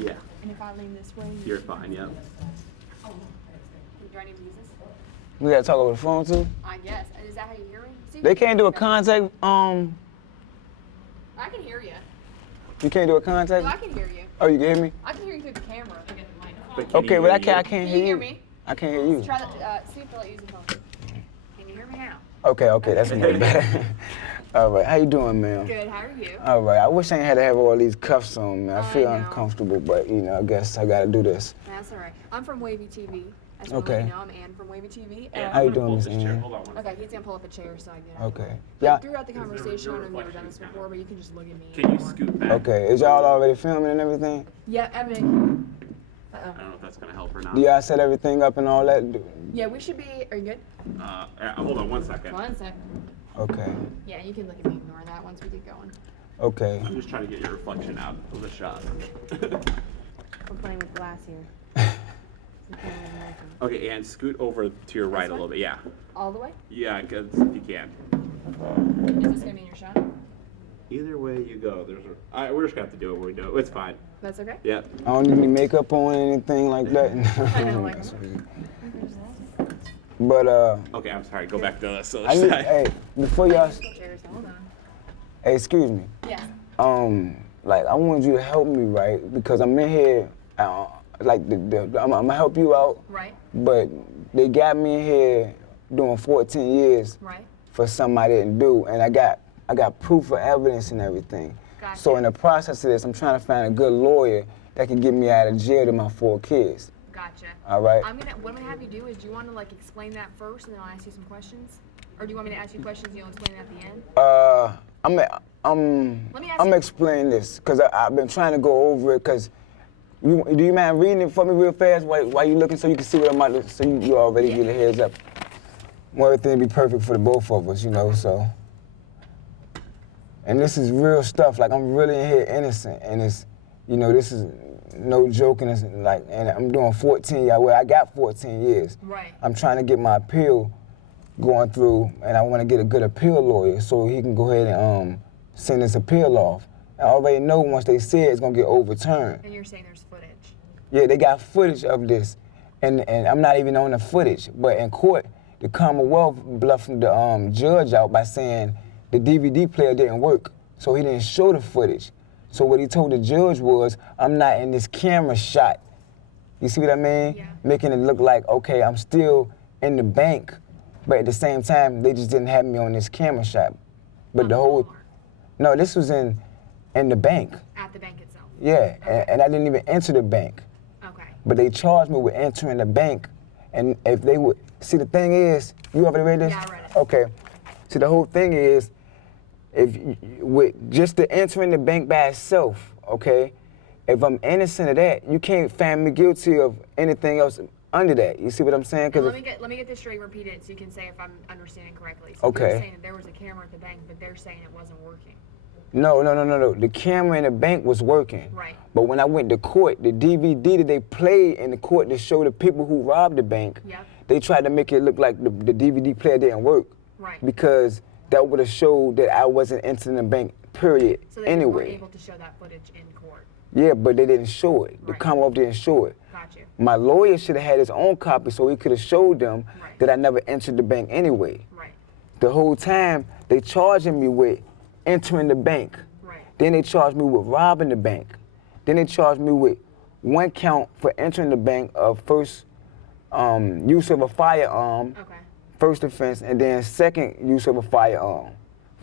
Yeah. And if I lean this way, You're fine, yep. Do I need to use this? We gotta talk over the phone too? I guess. Is that how you hear me? See, They can't do a contact, I can hear you. you can't do a contact? No, I can hear you. Oh, you can hear me? I can hear you through the camera. But can Okay, he but hear I you? can't Can hear you hear you. me? I can't hear you. Try to see if they'll use the phone. Can you hear me now? Okay, that's much better. All right, how you doing, ma'am? Good. How are you? All right, I wish I ain't had to have all these cuffs on, man. I feel know. uncomfortable, but you know, I guess I gotta do this. That's all right. I'm from Wavy TV. I just Okay. want to let you know I'm Ann from Wavy TV. How you doing, Miss Ann? Hold on one Okay, he's gonna pull up a chair so I get it. Okay. But Yeah. throughout the conversation, I know you've never done this before, but you can just look at me. Can you scoot back? Okay, is y'all already filming and everything? Yeah, I mean. I don't know if that's gonna help or not. Do y'all set everything up and all that? Yeah, we should be. Are you good? Hold on 1 second. 1 sec. Okay, Yeah, you can look at me ignoring that once we get going. okay. I'm just trying to get your reflection out of the shot. We're playing with glass here. Okay, and scoot over to your right a little bit. Yeah. All the way? Yeah, if you can. Is this gonna be in your shot? Either way you go, we're just gonna have to do it when we do it. It's fine. That's okay? Yeah. I don't need any makeup on, anything like that. I know, like. But Okay, I'm sorry. Go back to the other I need, side. hey, before y'all, Chairs, hold on. hey, excuse me. Yeah. Like I want you to help me, right? Because I'm in here, like I'm gonna help you out. Right. But they got me in here doing 14 years Right. for something I didn't do, and I got proof of evidence and everything. Gotcha. So in the process of this, I'm trying to find a good lawyer that can get me out of jail to my 4 kids. Gotcha. All right. What I'm gonna have you do is, do you want to like explain that first, and then I'll ask you some questions, or do you want me to ask you questions and you'll explain it at the end? Let me ask I'm you- explaining this because I've been trying to go over it. Cause do you mind reading it for me real fast while you looking so you can see what I'm about to, so you already get a heads up. Want everything to be perfect for the both of us, you know. So. And this is real stuff. Like I'm really in here innocent, and it's, you know, this is no joking. It's like, and I'm doing 14 years. Well, I got 14 years. Right. I'm trying to get my appeal going through, and I want to get a good appeal lawyer so he can go ahead and send this appeal off. I already know once they say it, it's gonna get overturned. And you're saying there's footage. Yeah, they got footage of this, and I'm not even on the footage. But in court, the Commonwealth bluffed the judge out by saying the DVD player didn't work, so he didn't show the footage. So what he told the judge was, I'm not in this camera shot. You see what I mean? Yeah. Making it look like, okay, I'm still in the bank, but at the same time, they just didn't have me on this camera shot. But the whole, no, this was in the bank. At the bank itself. Yeah, and I didn't even enter the bank. Okay. But they charged me with entering the bank, and if they would, see the thing is, you already read this? Yeah, I read it. Okay, see the whole thing is, with just the entering the bank by itself, okay, if I'm innocent of that, you can't find me guilty of anything else under that. You see what I'm saying? Let me get this straight. Repeat it so you can say if I'm understanding correctly. So Okay. you're saying that there was a camera at the bank, but they're saying it wasn't working. No. The camera in the bank was working. Right. But when I went to court, the DVD that they played in the court to show the people who robbed the bank, Yep. they tried to make it look like the DVD player didn't work. Right. Because that would have showed that I wasn't entering the bank, period. So they anyway. weren't able to show that footage in court. Yeah, but they didn't show it. The Right. Commonwealth didn't show it. Got you. My lawyer should have had his own copy so he could have showed them Right. that I never entered the bank anyway. Right. The whole time, they charging me with entering the bank. Right. Then they charged me with robbing the bank. Then they charged me with 1 count for entering the bank of first use of a firearm, Okay. first offense, and then second use of a firearm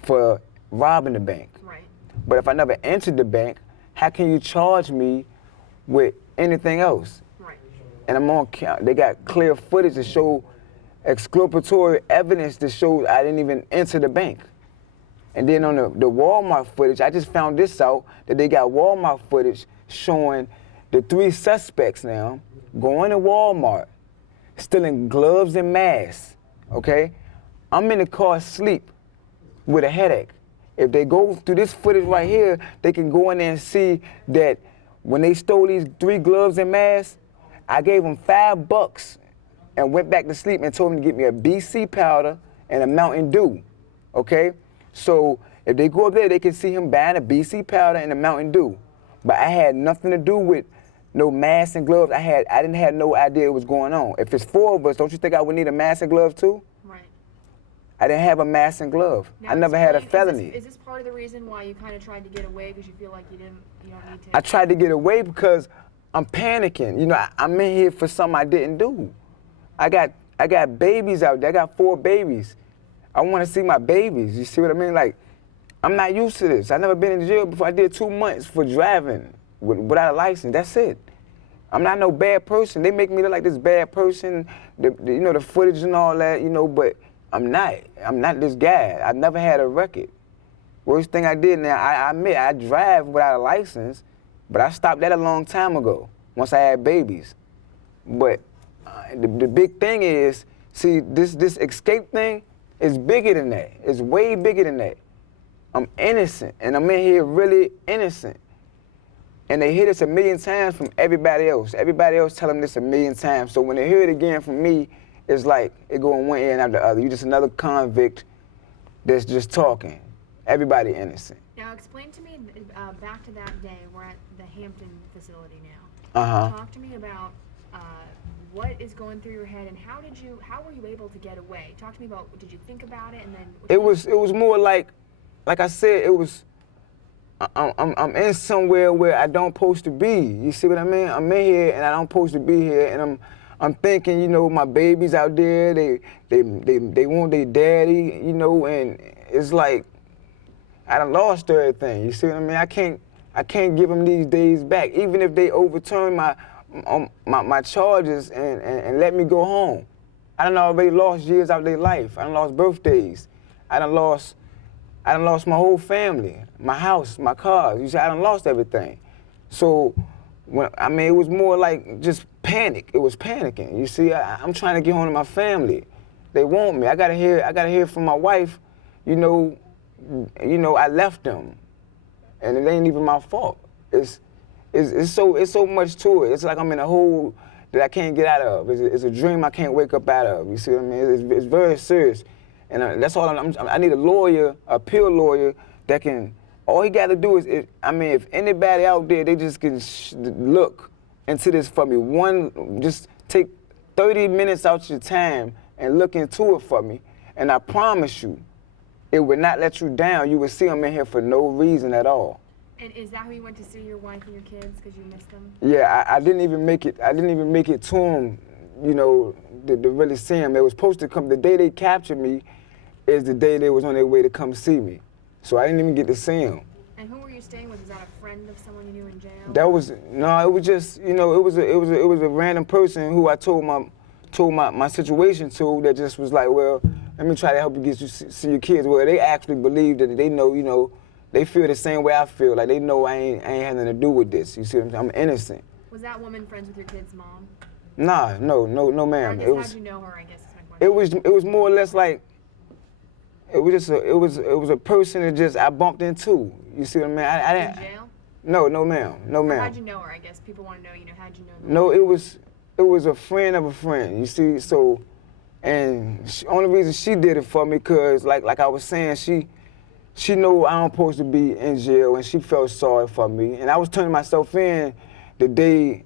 for robbing the bank. Right. But if I never entered the bank, how can you charge me with anything else? Right. And I'm on count. They got clear footage to show exculpatory evidence to show I didn't even enter the bank. And then on the Walmart footage, I just found this out, that they got Walmart footage showing the 3 suspects now going to Walmart, stealing gloves and masks, okay? I'm in the car asleep with a headache. If they go through this footage right here, they can go in there and see that when they stole these 3 gloves and masks, I gave them $5 and went back to sleep and told them to get me a BC powder and a Mountain Dew, okay? So if they go up there, they can see him buying a BC powder and a Mountain Dew. But I had nothing to do with no masks and gloves. I didn't have no idea what was going on. If it's 4 of us, don't you think I would need a mask and glove too? Right. I didn't have a mask and glove. Now I never had a felony. Is this part of the reason why you kind of tried to get away because you feel like you don't need to? I tried to get away because I'm panicking. You know, I'm in here for something I didn't do. I got babies out there. I got 4 babies. I want to see my babies. You see what I mean? Like, I'm not used to this. I never been in jail before. I did 2 months for driving without a license. That's it. I'm not no bad person. They make me look like this bad person. You know, the footage and all that. You know, but I'm not. I'm not this guy. I've never had a record. Worst thing I did now, I admit, I drive without a license, but I stopped that a long time ago once I had babies. But the big thing is, see, this escape thing is bigger than that. It's way bigger than that. I'm innocent, and I'm in here really innocent. And they hear this a million times from everybody else. Everybody else tell them this a million times. So when they hear it again from me, it's like it going one ear and out the other. You're just another convict that's just talking. Everybody innocent. Now explain to me, back to that day, we're at the Hampton facility now. Uh-huh. Talk to me about what is going through your head and how were you able to get away? Talk to me about, did you think about it and then? It was more like I said, it was, I'm in somewhere where I don't supposed to be. You see what I mean? I'm in here and I don't supposed to be here, and I'm thinking, you know, my babies out there, they want their daddy, you know, and it's like I done lost everything. You see what I mean? I can't give them these days back, even if they overturn my charges and let me go home. I done already lost years out of their life. I done lost birthdays. I done lost my whole family, my house, my cars. You see, I done lost everything. So, it was more like just panic. It was panicking. You see, I'm trying to get home to my family. They want me. I gotta hear from my wife. You know, I left them, and it ain't even my fault. It's so much to it. It's like I'm in a hole that I can't get out of. It's a dream I can't wake up out of. You see what I mean? It's very serious. And that's all I need a lawyer, a appeal lawyer that can, all he got to do is, if anybody out there, they just can look into this for me. Just take 30 minutes out your time and look into it for me. And I promise you, it would not let you down. You would see I'm in here for no reason at all. And is that how you went to see your wife and your kids because you missed them? Yeah, I didn't even make it. I didn't even make it to them, you know, to really see them. They were supposed to come. The day they captured me is the day they was on their way to come see me. So I didn't even get to see them. And who were you staying with? Is that a friend of someone you knew in jail? It was just, you know, it was a random person who I told my situation to that just was like, well, let me try to help you see your kids. Well, they actually believe that they know, you know, they feel the same way I feel. Like they know I ain't had nothing to do with this. You see what I'm saying? I'm innocent. Was that woman friends with your kid's mom? Nah, no, ma'am. How'd you know her, I guess is my question. It was more or less like, it was a person that just I bumped into. You see what I mean? I didn't. In jail? No, ma'am. How'd you know her? I guess people want to know. You know, how'd you know her? No, it was a friend of a friend. You see, so, and only reason she did it for me, cause like I was saying, she knew I'm supposed to be in jail, and she felt sorry for me. And I was turning myself in the day.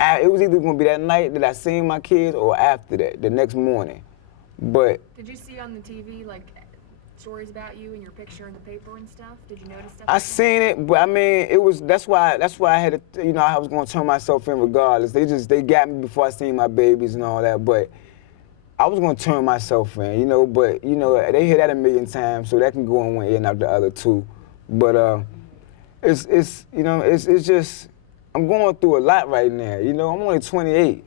It was either gonna be that night that I seen my kids or after that, the next morning. But did you see on the TV like stories about you and your picture in the paper and stuff? Did you notice stuff? I seen it, but I mean, that's why I had to, you know, I was gonna turn myself in regardless. They got me before I seen my babies and all that, but I was gonna turn myself in, you know. But you know, they hear that a million times, so that can go in one ear and out the other too. But it's just I'm going through a lot right now. You know, I'm only 28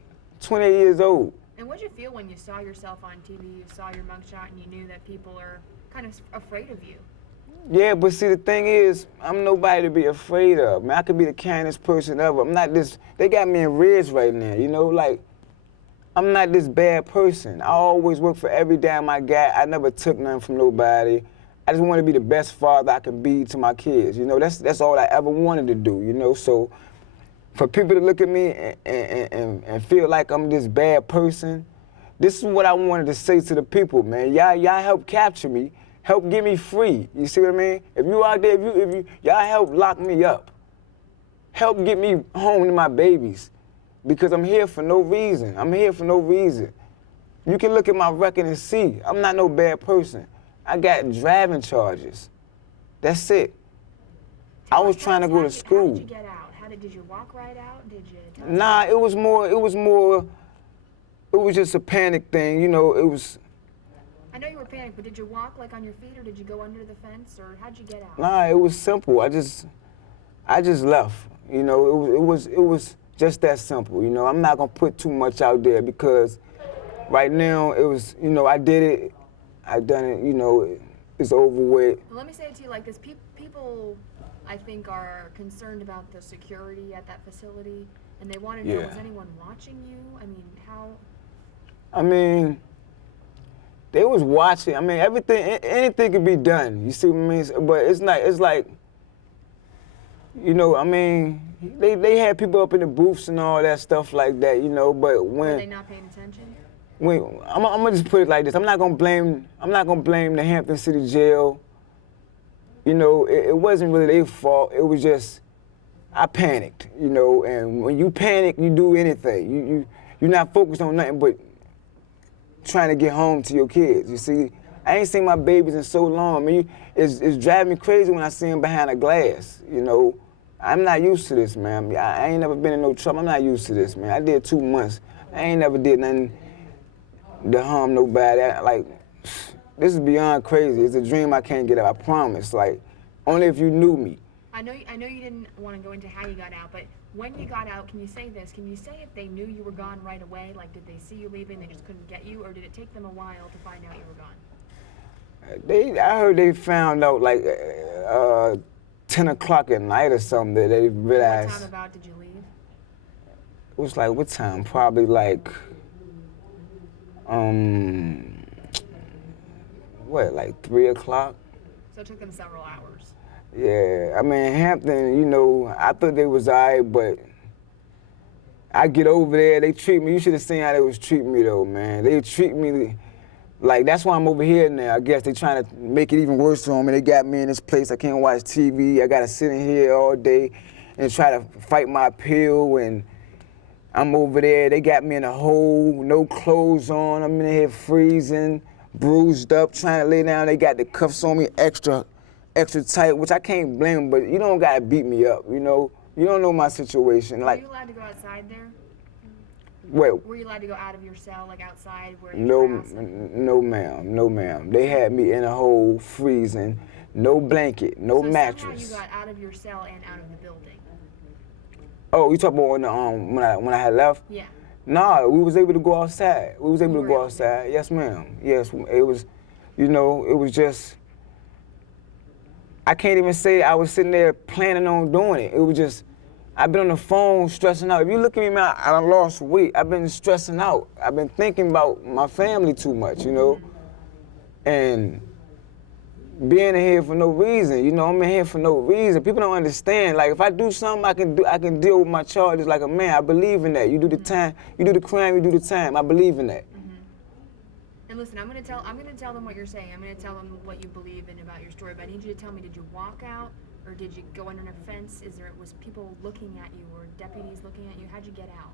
years old. And what'd you feel when you saw yourself on TV, you saw your mugshot, and you knew that people are kind of afraid of you? Yeah, but see, the thing is, I'm nobody to be afraid of. Man, I could be the kindest person ever. I'm not this, they got me in reds right now, you know, like, I'm not this bad person. I always work for every dime I got. I never took nothing from nobody. I just want to be the best father I can be to my kids, you know, that's all I ever wanted to do, you know, so for people to look at me and feel like I'm this bad person, this is what I wanted to say to the people, man. Y'all help capture me, help get me free. You see what I mean? If you out there, if you y'all help lock me up. help get me home to my babies, because I'm here for no reason. I'm here for no reason. You can look at my record and see I'm not no bad person. I got driving charges. That's it. I was trying to go to school. How did you get out? Did you walk right out? Did you? Nah, it was just a panic thing, you know. It was. I know you were panicked, but did you walk like on your feet, or did you go under the fence, or how'd you get out? Nah, it was simple. I just left. You know, it was just that simple. You know, I'm not gonna put too much out there because right now it was, you know, I did it, I done it. You know, it's over with. Well, let me say it to you like this: people, I think, are concerned about the security at that facility, and they want to know, was anyone watching you? I mean, how? I mean, they was watching. I mean, anything could be done. You see what I mean? But it's like, you know, I mean, they had people up in the booths and all that stuff like that, you know. But when were they not paying attention? I'm gonna just put it like this: I'm not gonna blame the Hampton City Jail. You know, it wasn't really their fault. It was just I panicked, you know. And when you panic, you do anything. You're not focused on nothing but trying to get home to your kids. You see, I ain't seen my babies in so long. I mean, it's driving me crazy when I see them behind a glass. You know, I'm not used to this, man. I ain't never been in no trouble. I'm not used to this, man. I did 2 months. I ain't never did nothing to harm nobody. Like, this is beyond crazy. It's a dream I can't get out. I promise. Like, only if you knew me. I know you didn't want to go into how you got out, but when you got out, can you say this? Can you say if they knew you were gone right away? Like, did they see you leaving, they just couldn't get you, or did it take them a while to find out you were gone? I heard they found out like 10 o'clock at night or something that they realized. What time about did you leave? It was like, what time? Probably like, like 3 o'clock? So it took them several hours. Yeah, I mean, Hampton, you know, I thought they was all right, but I get over there, they treat me, you should have seen how they was treating me though, man. They treat me like, that's why I'm over here now. I guess they trying to make it even worse for me. They got me in this place, I can't watch TV, I gotta sit in here all day and try to fight my appeal, and I'm over there, they got me in a hole, no clothes on, I'm in here freezing, bruised up, trying to lay down. They got the cuffs on me extra tight, which I can't blame them, but you don't gotta beat me up, you know? You don't know my situation. Were like. You allowed to go outside there? Wait. Were you allowed to go out of your cell, like outside where No, ma'am. They had me in a hole, freezing, no blanket, no mattress. So somehow you got out of your cell and out of the building. Oh, you talking about when I had left? Yeah. Nah, we was able to go outside. We was able to go outside. Yes, ma'am. Yes, it was, you know, it was just. I can't even say I was sitting there planning on doing it. It was just, I've been on the phone stressing out. If you look at me, man, I lost weight. I've been stressing out. I've been thinking about my family too much, you know? And being in here for no reason, you know, I'm in here for no reason. People don't understand. Like, if I do something, I can deal with my charges like a man. I believe in that. You do the time, you do the crime, you do the time. I believe in that. And listen, I'm gonna tell them what you're saying. I'm gonna tell them what you believe in about your story. But I need you to tell me: did you walk out, or did you go under a fence? Was people looking at you, or deputies looking at you? How'd you get out?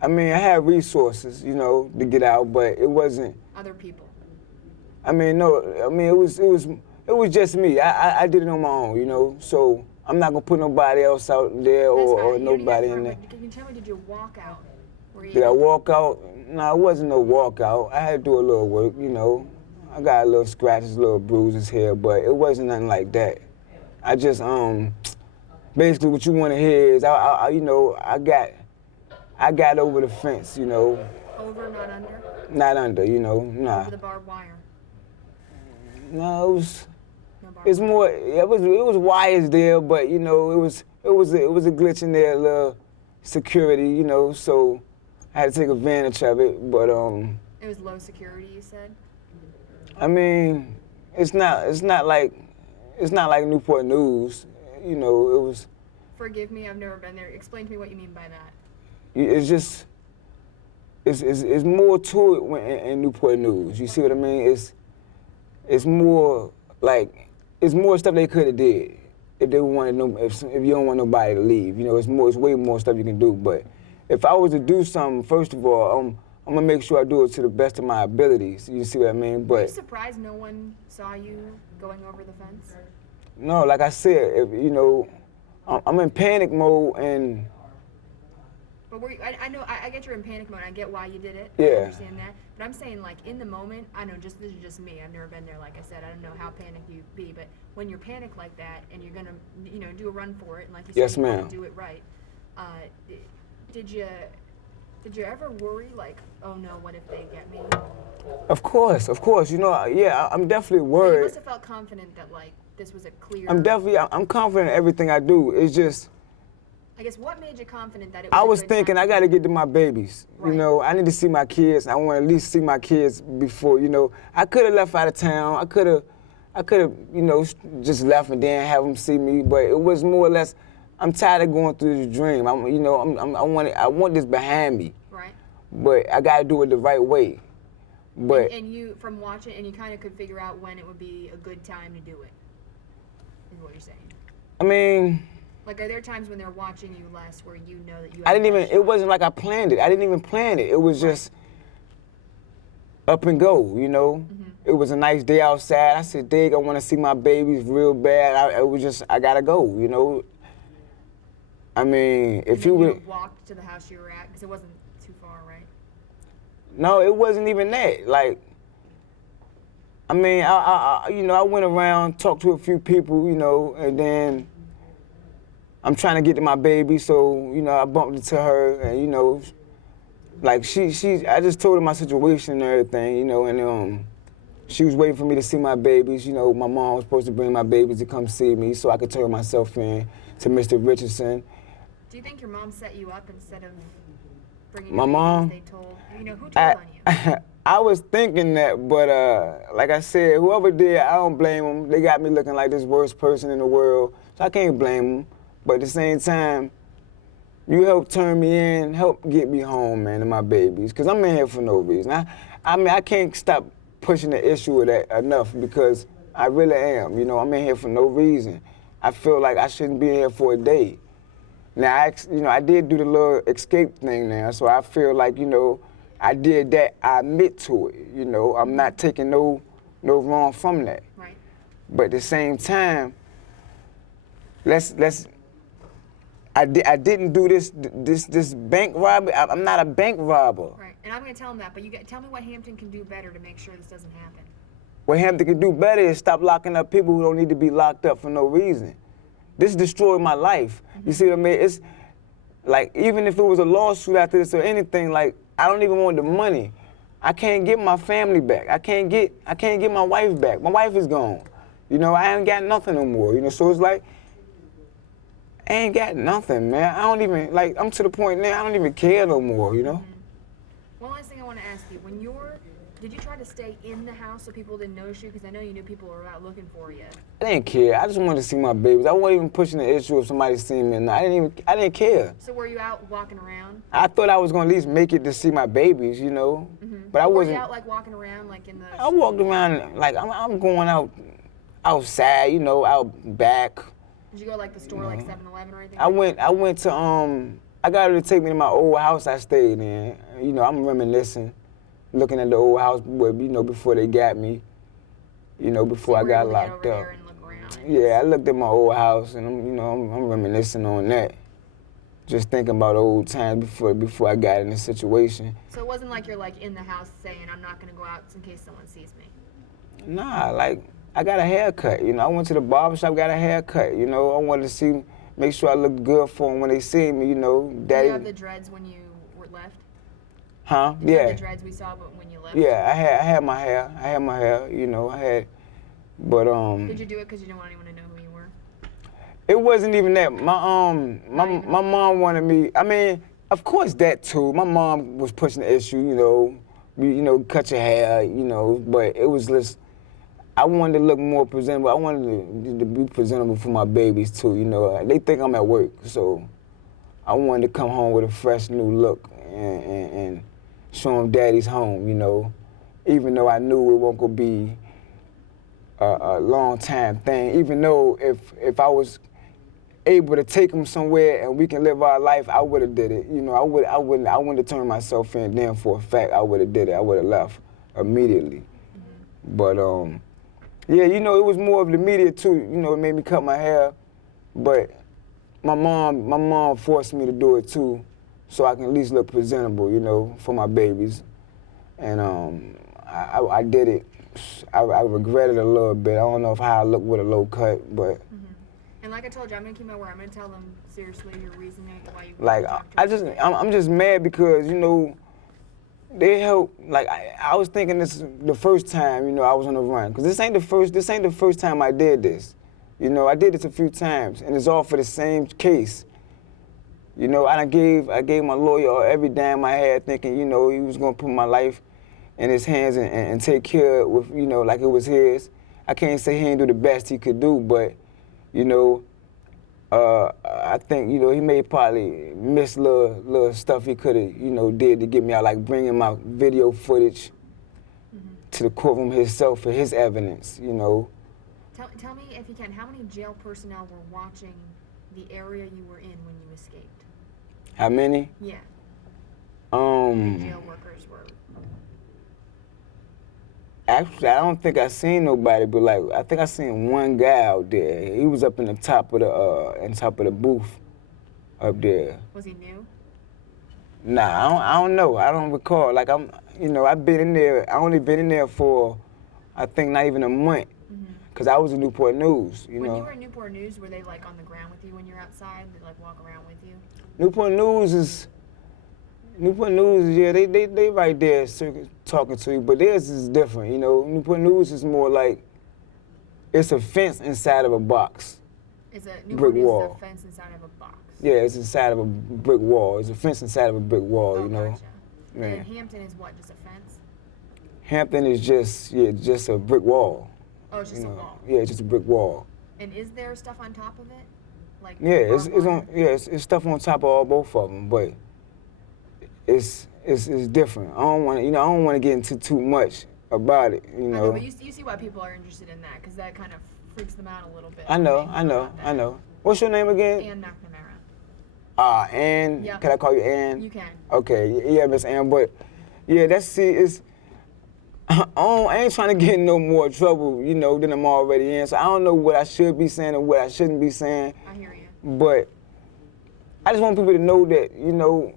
I mean, I had resources, you know, to get out, but it wasn't. Other people. I mean, no. I mean, it was just me. I did it on my own, you know. So I'm not gonna put nobody else out there or nobody in there. Can you tell me? Did you walk out? Did I walk out? No, it wasn't no walkout. I had to do a little work, you know. I got a little scratches, little bruises here, but it wasn't nothing like that. I just, basically what you want to hear is, you know, I got over the fence, you know. Over, not under? Not under, you know, nah. Over the barbed wire? No, it's more, it was wires there, but, you know, it was a glitch in there, a little security, you know, so I had to take advantage of it, but It was low security, you said? I mean, it's not like Newport News, you know. It was. Forgive me, I've never been there. Explain to me what you mean by that. It's just, it's more to it in Newport News. You see what I mean? It's more like, it's more stuff they could have did. if they want no, if you don't want nobody to leave. You know, it's way more stuff you can do. But if I was to do something, first of all, I'm gonna make sure I do it to the best of my abilities. You see what I mean? Were you But surprised no one saw you going over the fence? no, like I said, if, you know, I'm in panic mode and. But were you, I know, I get you're in panic mode. I get why you did it. Yeah. I understand that. But I'm saying, like, in the moment, I know this is just me. I've never been there, like I said. I don't know how panicked you'd be. But when you're panicked like that and you're going to, you know, do a run for it, and like you said, Yes, you want ma'am. to do it right, did you ever worry, like, oh no, what if they get me? Of course. You know, yeah, I'm definitely But you worried. must have felt confident that, like, this was a clear. I'm confident in everything I do. It's just, I guess what made you confident that it was I a was good thinking time? I got to get to my babies. Right. You know, I need to see my kids. I want to at least see my kids before, you know. I could have left out of town. I could have, you know, just left and then have them see me. But it was more or less, I'm tired of going through this dream. I want this behind me. Right. But I got to do it the right way. But And you, from watching, and you kind of could figure out when it would be a good time to do it, is what you're saying. I mean, Like, are there times when they're watching you less where you know that you I have didn't a even, shot? it wasn't like I planned it. I didn't even plan it. It was just up and go, you know? It was a nice day outside. I said, Dig, I want to see my babies real bad. It was just, I got to go, you know? I mean, if And you then would, walked to the house you were at, because it wasn't too far, right? no, it wasn't even that. Like, I mean, you know, I went around, talked to a few people, you know, and then I'm trying to get to my baby, so, you know, I bumped into her, and, you know, like, I just told her my situation and everything, you know, and she was waiting for me to see my babies. You know, my mom was supposed to bring my babies to come see me so I could turn myself in to Mr. Richardson. Do you think your mom set you up instead of bringing My your mom? babies? They told, you know, who told on you? I was thinking that, but like I said, whoever did, I don't blame them. They got me looking like this worst person in the world, so I can't blame them. But at the same time, you helped turn me in, help get me home, man, to my babies, because I'm in here for no reason. I mean, I can't stop pushing the issue of that enough because I really am. You know, I'm in here for no reason. I feel like I shouldn't be here for a day. Now, you know, I did do the little escape thing now, so I feel like, you know, I did that. I admit to it. You know, I'm not taking no wrong from that. Right. But at the same time, I didn't do this bank robbery. I'm not a bank robber. Right. And I'm going to tell him that, but tell me what Hampton can do better to make sure this doesn't happen. What Hampton can do better is stop locking up people who don't need to be locked up for no reason. This destroyed my life. You see what I mean? It's like, even if it was a lawsuit after this or anything, like, I don't even want the money. I can't get my family back. I can't get my wife back. My wife is gone. You know, I ain't got nothing no more. You know, so it's like, I ain't got nothing, man. I don't even, like, I'm to the point now, I don't even care no more, you know? One last thing I want to ask you. Did you try to stay in the house so people didn't notice you? Because I know you knew people were out looking for you. I didn't care. I just wanted to see my babies. I wasn't even pushing the issue of somebody seeing me or not. I didn't care. So were you out walking around? I thought I was gonna at least make it to see my babies, you know? But I Were wasn't. you out, like, walking around, like, in the... I walked around, like, I'm going outside, you know, out back. Did you go, like, the store, like 7-Eleven or anything? I went to, I got her to take me to my old house I stayed in. You know, I'm reminiscing, looking at the old house, you know, before they got me, you know, before I got locked up. There and look around. Yeah, I looked at my old house and I'm reminiscing on that. Just thinking about old times before I got in this situation. So it wasn't like you're, like, in the house saying, I'm not going to go out in case someone sees me. Nah, like, I got a haircut, you know. I went to the barbershop, got a haircut, you know. I wanted to make sure I looked good for them when they see me, you know. Did you have the dreads when you were left? Huh? Did you have Yeah. the dreads we saw when you left? Yeah, I had my hair, you know, but Did you do it because you didn't want anyone to know who you were? it wasn't even that. My mom wanted me. I mean, of course that too. My mom was pushing the issue, you know, cut your hair, you know, but it was just, I wanted to look more presentable. I wanted to be presentable for my babies too, you know. They think I'm at work, so I wanted to come home with a fresh new look and show them daddy's home, you know. Even though I knew it wasn't gonna be a long time thing, even though if I was able to take him somewhere and we can live our life, I would have did it. You know, I wouldn't have turned myself in. Then for a fact, I would have did it. I would have left immediately. But yeah, you know, it was more of the media too. You know, it made me cut my hair, but my mom forced me to do it too, so I can at least look presentable, you know, for my babies. And I did it. I regret it a little bit. I don't know how I look with a low cut, but. And like I told you, I'm gonna keep my word. I'm gonna tell them seriously your reasoning why you. Like I'm just mad because, you know, they help. Like I was thinking this the first time, you know, I was on the run, because this ain't the first time I did this. You know, I did this a few times, and it's all for the same case. You know, I gave my lawyer every dime I had, thinking, you know, he was gonna put my life in his hands and take care of it with, you know, like it was his. I can't say he didn't do the best he could do, but, you know, I think, you know, he may probably miss little stuff he could have, you know, did to get me out, like bringing my video footage to the courtroom himself for his evidence, you know. Tell me, if you can, how many jail personnel were watching the area you were in when you escaped? How many? Yeah. The jail workers were. Actually, I don't think I seen nobody, but like I think I seen one guy out there. He was up in the top of the booth, up there. Was he new? Nah, I don't know. I don't recall. Like you know, I've been in there. I only been in there for, I think, not even a month, cause I was in Newport News. You know. When you were in Newport News, were they like on the ground with you when you're outside? Did they like walk around with you? Newport News, yeah, they right there talking to you, but theirs is different, you know. Newport News is more like, it's a fence inside of a box. It's a brick wall. Is a fence inside of a box. Yeah, it's inside of a brick wall. It's a fence inside of a brick wall, you know. Gotcha. Yeah. And Hampton is what, just a fence? Hampton is just a brick wall. Oh, it's just you a know? wall. Yeah, just a brick wall. And is there stuff on top of it? Like Yeah, it's stuff on top of both of them, but it's different. I don't want to get into too much about it, you know. I know, but you see why people are interested in that, because that kind of freaks them out a little bit. I know. What's your name again? Ann McNamara. Ann. Yep. Can I call you Ann? You can. Okay, yeah, Miss Ann. But yeah, I ain't trying to get in no more trouble, you know, than I'm already in. So I don't know what I should be saying and what I shouldn't be saying. I hear you. But I just want people to know that, you know,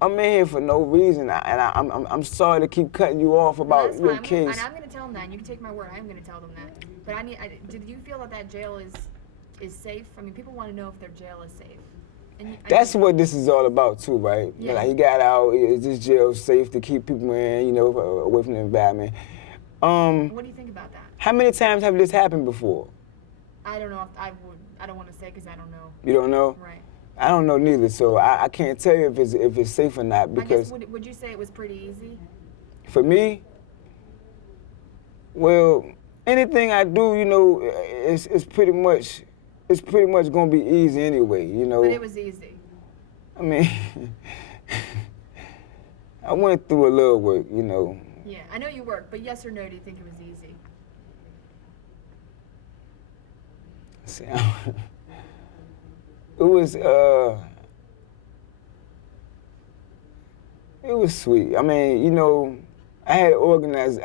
I'm in here for no reason, and I'm sorry to keep cutting you off about your case. And I'm going to tell them that. And you can take my word. I am going to tell them that. But did you feel that jail is safe? I mean, people want to know if their jail is safe. And That's what this is all about too, right? Yeah. Like, he got out. Is this jail safe to keep people in, you know, away from the environment? What do you think about that? How many times have this happened before? I don't know. I don't want to say because I don't know. You don't know? Right. I don't know neither, so I can't tell you if it's safe or not, because I guess, would you say it was pretty easy? for me, well, anything I do, you know, it's pretty much gonna be easy anyway, you know. But it was easy. I mean, I went through a little work, you know. Yeah, I know you worked, but yes or no, do you think it was easy? See, it was sweet. I mean, you know, I had organized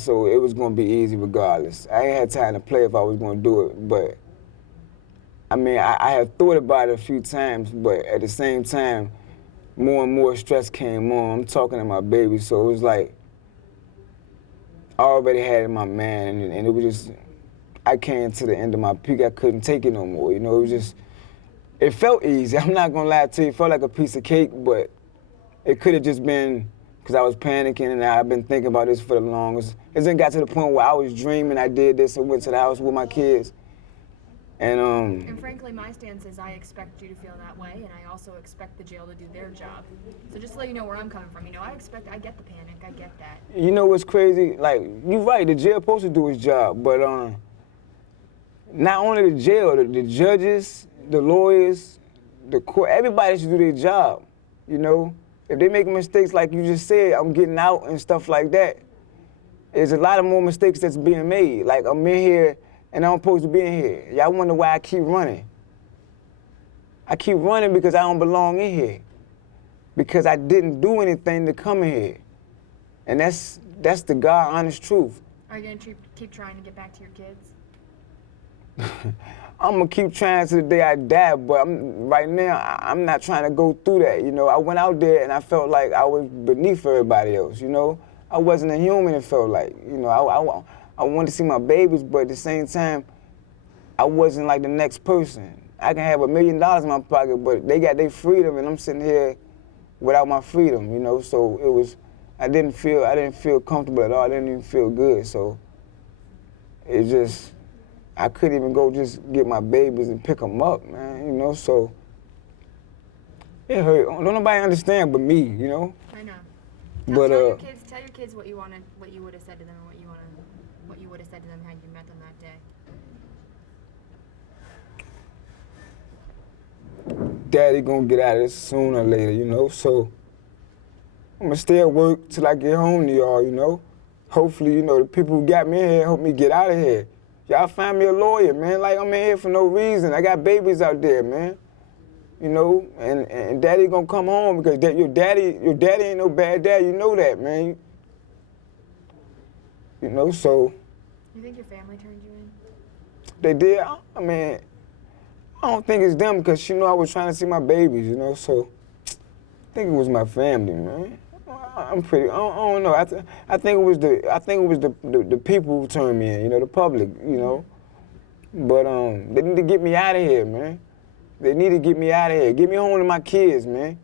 so it was gonna be easy regardless. I ain't had time to play if I was gonna do it, but I mean, I had thought about it a few times, but at the same time, more and more stress came on. I'm talking to my baby, so it was like I already had my man, and it was just, I came to the end of my peak. I couldn't take it no more, you know. It was just, it felt easy. I'm not gonna lie to you. It felt like a piece of cake, but it could have just been because I was panicking and I've been thinking about this for the longest. It then got to the point where I was dreaming I did this and went to the house with my kids. And frankly, my stance is I expect you to feel that way, and I also expect the jail to do their job. So just to let you know where I'm coming from, you know, I get the panic, I get that. You know what's crazy? Like, you're right, the jail supposed to do its job, but not only the jail, the judges, the lawyers, the court, everybody should do their job, you know? If they make mistakes like you just said, I'm getting out and stuff like that, there's a lot of more mistakes that's being made. Like, I'm in here and I'm supposed to be in here. Y'all wonder why I keep running. I keep running because I don't belong in here. Because I didn't do anything to come in here. And that's the God honest truth. Are you gonna keep trying to get back to your kids? I'm gonna keep trying to the day I die, but right now I'm not trying to go through that. You know, I went out there and I felt like I was beneath everybody else. You know, I wasn't a human. It felt like, you know, I wanted to see my babies, but at the same time, I wasn't like the next person. I can have $1 million in my pocket, but they got their freedom, and I'm sitting here without my freedom. You know, so it was. I didn't feel comfortable at all. I didn't even feel good. So it just. I couldn't even go just get my babies and pick them up, man, you know, so it hurt. Don't nobody understand but me, you know? I know. But tell your kids what you would have said to them, and what you would have said to them had you met them that day. Daddy gonna get out of this sooner or later, you know, so I'm gonna stay at work till I get home to y'all, you know? Hopefully, you know, the people who got me in here help me get out of here. Y'all find me a lawyer, man. Like, I'm in here for no reason. I got babies out there, man. You know, and daddy gonna come home because your daddy ain't no bad dad. You know that, man. You know, so. You think your family turned you in? They did. I mean, I don't think it's them because, you know, I was trying to see my babies, you know, so I think it was my family, man. I don't know. I think it was the people who turned me in, you know, the public, you know. But they need to get me out of here, man. They need to get me out of here. Get me home to my kids, man.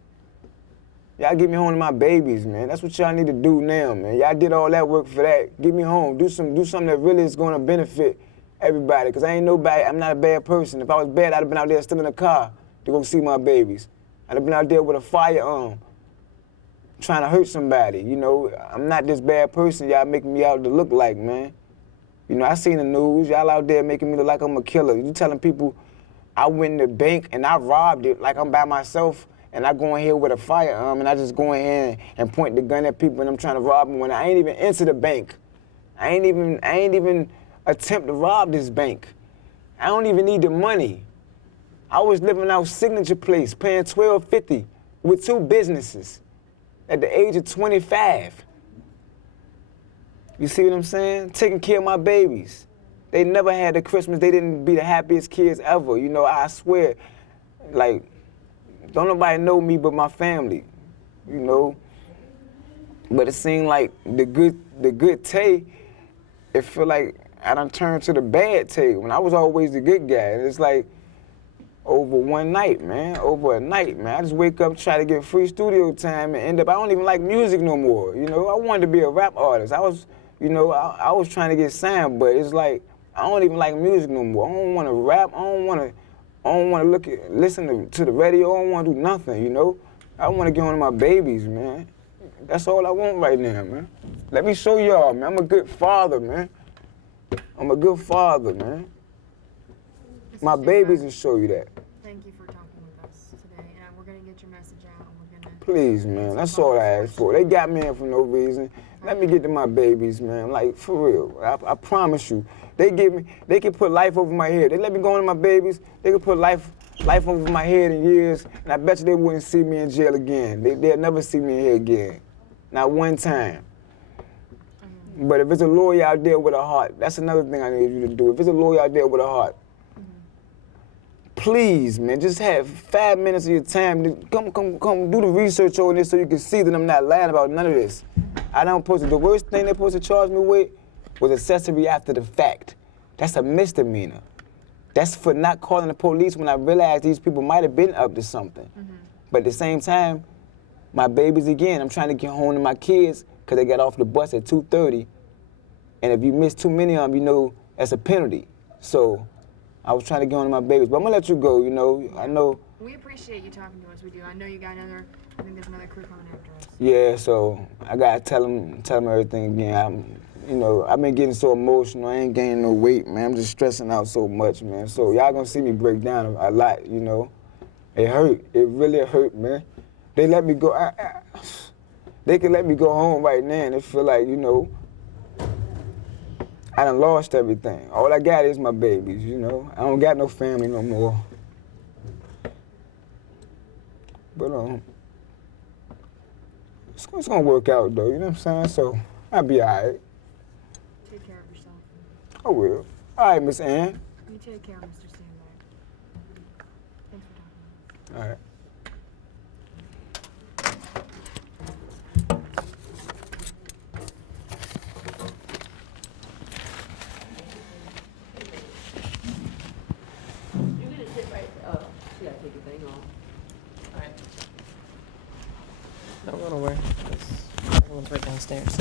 Y'all get me home to my babies, man. That's what y'all need to do now, man. Y'all did all that work for that. Get me home. Do something that really is gonna benefit everybody. Cause I'm not a bad person. If I was bad, I'd have been out there still in the car to go see my babies. I'd have been out there with a firearm, trying to hurt somebody, you know. I'm not this bad person y'all making me out to look like, man. You know, I seen the news, y'all out there making me look like I'm a killer. You telling people I went in the bank and I robbed it like I'm by myself and I go in here with a firearm and I just go in here and point the gun at people and I'm trying to rob them when I ain't even enter the bank. I ain't even attempt to rob this bank. I don't even need the money. I was living out Signature Place, paying $12.50 with 2 businesses at the age of 25. You see what I'm saying? Taking care of my babies. They never had a Christmas. They didn't be the happiest kids ever. You know, I swear, like, don't nobody know me but my family, you know? But it seemed like the good Tay, it feel like I done turned to the bad Tay when I was always the good guy. And it's like, over one night, man, over a night, man. I just wake up, try to get free studio time and end up, I don't even like music no more, you know? I wanted to be a rap artist. I was, you know, I was trying to get signed, but it's like, I don't even like music no more. I don't want to rap. I don't want to listen to the radio. I don't want to do nothing, you know? I want to get on to my babies, man. That's all I want right now, man. Let me show y'all, man. I'm a good father, man. I'm a good father, man. My babies will show you that. Thank you for talking with us today, and we're gonna get your message out, and we're gonna. Please, man. That's all I asked for. They got me in for no reason. Let me get to my babies, man. Like, for real. I promise you. They can put life over my head. They let me go into my babies. They can put life over my head in years, and I bet you they wouldn't see me in jail again. They'll never see me in here again. Not one time. But if it's a lawyer out there with a heart, that's another thing I need you to do. If it's a lawyer out there with a heart, please, man, just have 5 minutes of your time to come do the research on this so you can see that I'm not lying about none of this. The worst thing they're supposed to charge me with was accessory after the fact. That's a misdemeanor. That's for not calling the police when I realized these people might have been up to something. But at the same time, my babies again, I'm trying to get home to my kids because they got off the bus at 2:30. And if you miss too many of them, you know, that's a penalty. So I was trying to get on to my babies. But I'm going to let you go, you know. I know. We appreciate you talking to us. We do. I know you got I think there's another crew coming after us. Yeah, so I got to tell them everything again. You know, I've been getting so emotional. I ain't gaining no weight, man. I'm just stressing out so much, man. So y'all gonna see me break down a lot, you know. It hurt. It really hurt, man. They let me go. They can let me go home right now and it feel like, you know, I done lost everything. All I got is my babies, you know. I don't got no family no more. But it's gonna work out though. You know what I'm saying? So I'll be alright. Take care of yourself. I will. All right, Miss Ann. You take care, Mr. Stanback. Thanks for talking. All right. You're gonna sit right. Oh, she gotta take your thing off. All right. Don't run away. I'm going right downstairs.